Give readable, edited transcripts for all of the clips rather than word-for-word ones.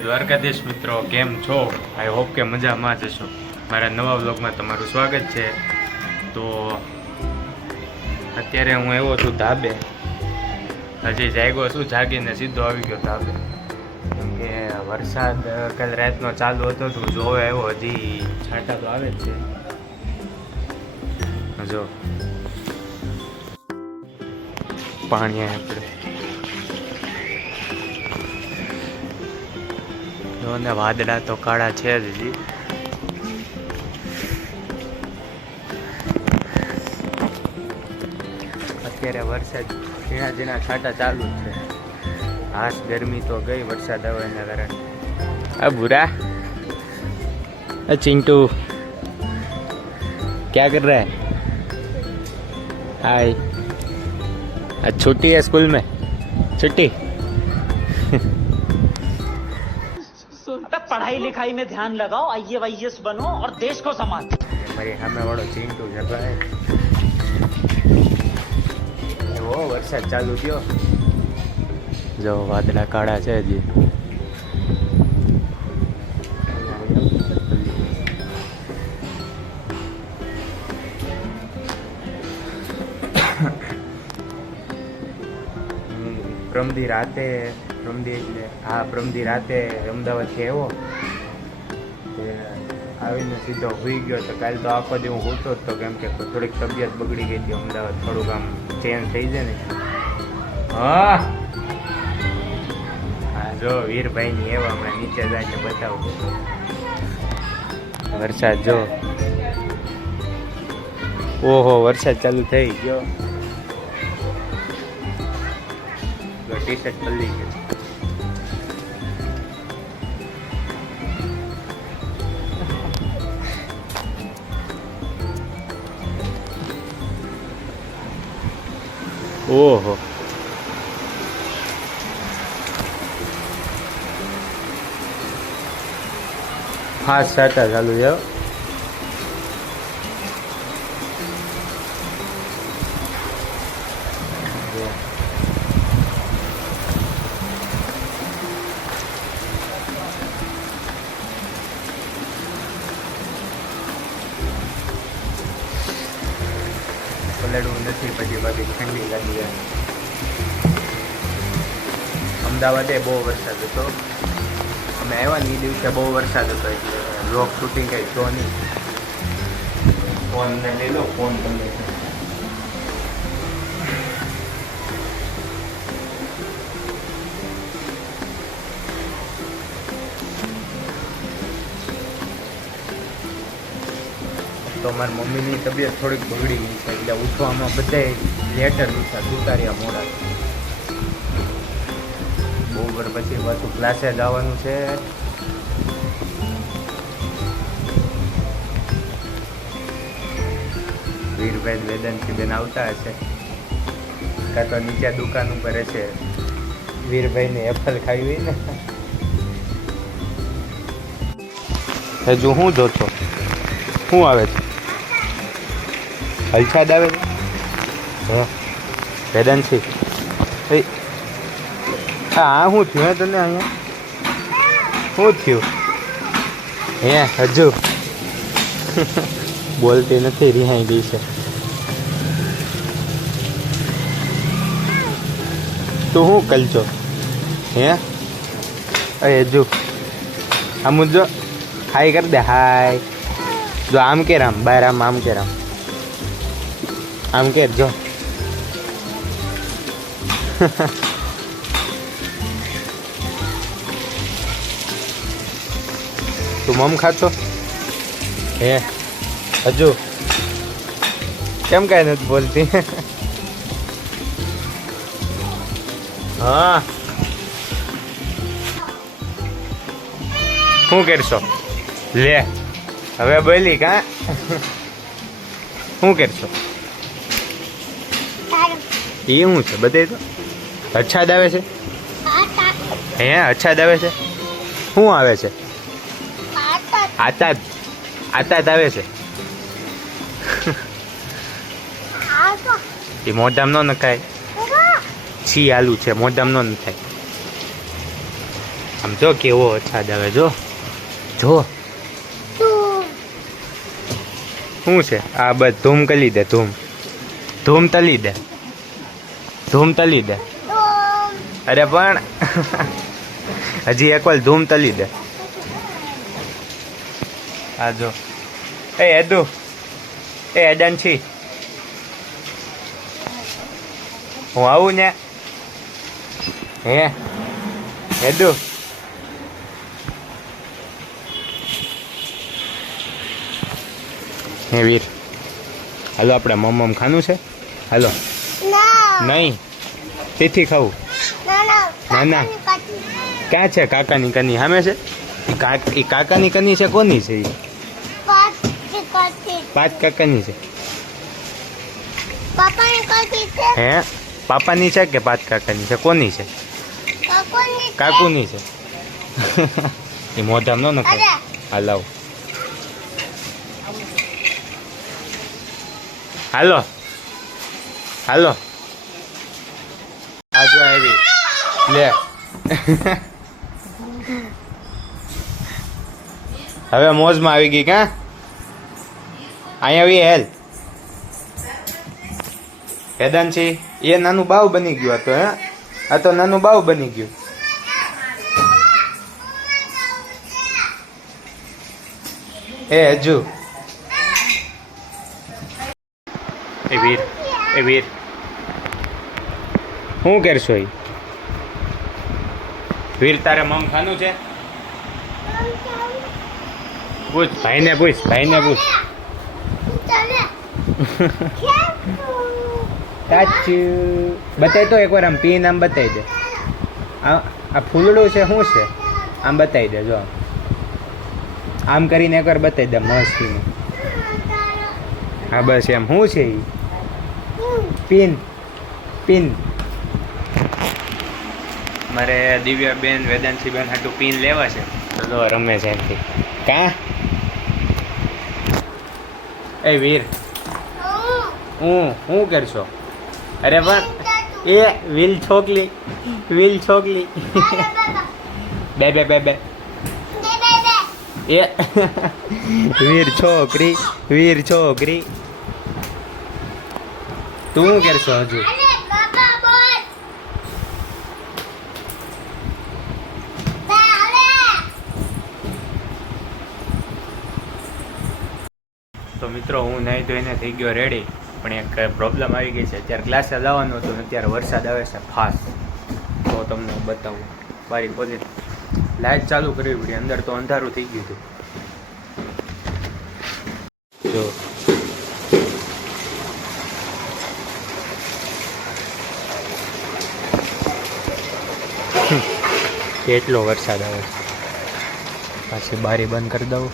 દ્વારકાધીશ મિત્રો કેમ છો? આઈ હોપ કે મજામાં જ છો. મારા નવા વ્લોગમાં તમારું સ્વાગત છે. તો અત્યારે હું આવ્યો છું ધાબે. હજી જાગ્યો છું, જાગીને સીધો આવી ગયો ધાબે, કેમ કે વરસાદ કાલ રાતનો ચાલુ હતો તો જોવે આવ્યો. હજી છાંટા તો આવે જ છે. જો પાણી આપણે ને વાદળા તો કાળા છે જ હજી. અત્યારે વરસાદ ઝીણા ઝીણા છાંટા ચાલુ જ છે. હાશ ગરમી તો ગઈ વરસાદ આવે એના કારણે. આ ભૂરા चिंटू क्या कर रहा है? हाय, आज छुट्टी है स्कूल में? छुट्टी पढ़ाई लिखाई में ध्यान लगाओ, आईएएस बनो और देश को संभालो. भाई हमें वालों चिंटू जब है वो वरसाद चालू थयो. जो वादळा काळा છે હજી. પ્રમદી રાતે અમદાવાદથી આવ્યો, આવીને સીધો હોઈ ગયો. તો કાલે તો આખો દી હું સૂતો જ તો, કેમ કે થોડીક તબિયત બગડી ગઈ હતી. અમદાવાદ થોડુંક આમ ચેન્જ થઈ જાય ને. હા જો વીરભાઈની એવા હમણાં નીચે જઈને બતાવું. વરસાદ જો, ઓહો વરસાદ ચાલુ થઈ ગયો. ટી શર્ટ બદલી ગયું. ઓહો હા સાટા ચાલુ છે. પલડવું નથી પછી બાકી ઠંડી લાગી જાય. અમદાવાદે બહુ વરસાદ હતો. અમે આવ્યા ને એ દિવસે બહુ વરસાદ હતો, એટલે વ્લોગ શૂટિંગ કંઈ થયો નહીં. ફોનને લઈ લો, ફોન તમને તો મારી મમ્મીની તબિયત થોડીક બગડી ગઈ છે, એટલે ઉઠવામાં બધાય લેટર ઉઠા, સુતાર્યા મોડા. બપોર પછી પાછું ક્લાસે જવાનું છે. વીરભાઈ વેદાંતથી બેન આવતા હશે, કાં તો નીચે દુકાન ઉપર હશે. વીરભાઈને એપલ ખાવી હોય ને. હજુ શું જોતો? શું આવે છે? હલસાદ આવે છે. હા વેદાંતથી હા શું થયું હે તને? અહીંયા શું થયું હે? હજુ બોલતી નથી, રિહાઈ ગઈ છે. તું શું કલચો હે? અરે હજુ આમ જો હાય કરી દે. હાય જો આમ કે રામ બાર આમ કે રામ આમ કે જો. તું મમ ખાતો હે? હજુ કેમ કાંઈ નથી બોલતી? હા શું કરશો? લે હવે બોલી કા શું કરશો? એ શું છે બધે? તો અચ્છાદ આવે છે હે? અચ્છાદ આવે છે? શું આવે છે? આતાદ આવે છે. એ મોઢામ નો નખાય. છી આલુ છે, મોઢામ નો નખાય. આમ જો કેવો વરસાદ આવે, જો જો શું છે આ? બસ ધૂમ કરી દે, ધૂમ ધૂમ તલી દે, ધૂમ તલી દે. અરે પણ હજી એક વાર ધૂમ તલી દે. આ જો એ એદુ, એ એડનછી, હું આવું ને? હે એદુ, હે વીર, હાલો આપણે મમ ખાનું છે, હાલો. નહીં, તેથી ખાવું. ના ના, ક્યાં છે કાકાની કની? સામે છે. એ કાકાની કની છે, કોની છે? પાંચ કાકાની છે. હે પાપાની છે કે પાંચ કાકાની છે? કોની છે? કાકુની છે. એ મોઢામ નો નખાય. હાલો હાલો હાલો, આ જો આવી લે. હવે મોજમાં આવી ગઈ કા? અહીંયા આવી હેલ. વેદાંશી એ નાનું બાવ બની ગયું હતો. હે આ તો નાનું બાવ બની ગયું. એ હજુ એ વીર, એ વીર શું કરશો? એ વીર તારે મમ ખાનું છે? પૂછ ભાઈને, પૂછ ભાઈને, પૂછ. સાચું બતાવી તો એકવાર આમ પીન આમ બતાવી દે. આ ફૂલડું છે શું છે? આમ બતાવી દે, જો આમ કરીને એકવાર બતાવી દે મસ્તીનું. હા બસ એમ. શું છે એ? Pin, pin. મારે દિવ્યાબેન, વેદાંશીબેન હાટું પિન લેવા છે. ચલો રમે છે એમથી. કા એ વીર, હું કરશો? અરે પણ એ વ્હીલ છોકલી, વ્હીલ છોકલી. બે બે બે બે એ વીર છોકરી, વીર છોકરી. તું શું કરશો હજુ? તો મિત્રો હું નહીં ધોઈને થઈ ગયો રેડી, પણ એક પ્રોબ્લેમ આવી ગઈ છે. અત્યારે ક્લાસે જવાનું હતું, અત્યારે વરસાદ આવે છે ફાસ્ટ. તો તમને બતાવું. બારી ખોલી, લાઇટ ચાલુ કરવી પડી. અંદર તો અંધારું થઈ ગયું હતું. જો કેટલો વરસાદ આવે. પાછી બારી બંધ કરી દઉં.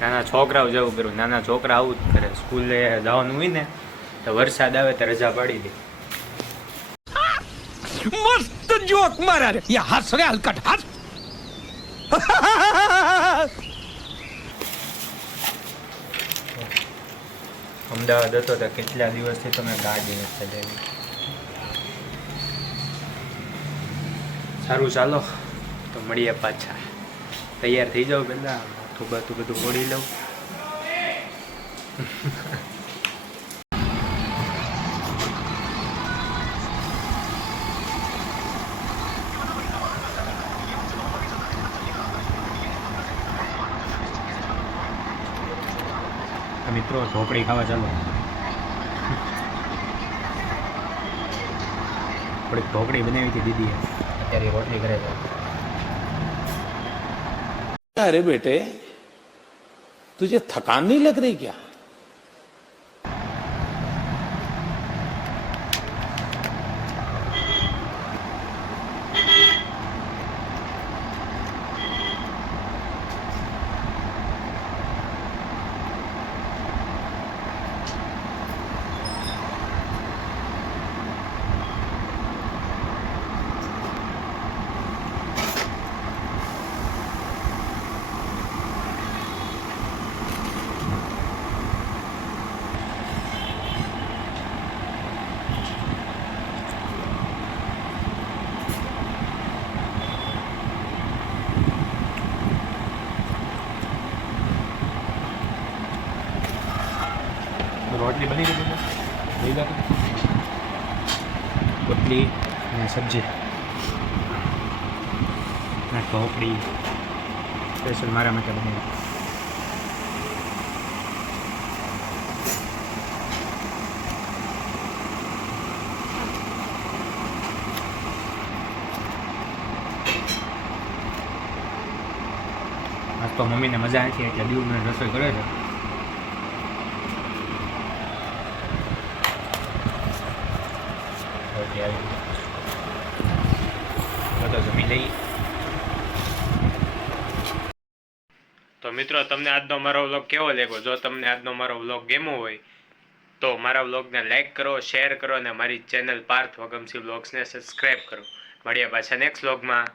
નાના છોકરાઓ જવું કરું. નાના છોકરા આવું જ કરે. સ્કૂલે જવાનું હોય ને તો વરસાદ આવે તો રજા પાડી દે. मस्त जोक मारा रे ये हंस रे हलकट हंस અમદાવાદ હતો તો કેટલા દિવસથી તમે ગાડી નથી ચલાવી. સારું ચાલો તો મળીએ પાછા. તૈયાર થઈ જાઓ પહેલાં. માથું બાથું બધું ઓળી લઉં. મિત્રો ઢોકળી ખાવા ચાલો. થોડીક ઢોકળી બનાવી હતી દીદીએ, અત્યારે રોટલી કરે છે. अरे बेटे तुझे थकान नहीं लग रही क्या? રોટલી બની ગઈ છે થઈ ગઈ રોટલી અને સબ્જી અને ઢોકળી સ્પેશિયલ મારા માટે બની આજ તો મમ્મીને મજા નથી એટલે દીવને રસોઈ કરે છે બધો જમી લઈ તો મિત્રો તમને આજનો મારો વ્લોગ કેવો લાગ્યો જો તમને આજનો મારો વ્લોગ ગમ્યો હોય તો મારા વ્લોગને લાઈક કરો શેર કરો અને મારી ચેનલ પાર્થ વગમસી વ્લોગ્સને સબસ્ક્રાઈબ કરો મળીએ પાછા નેક્સ્ટ વ્લોગમાં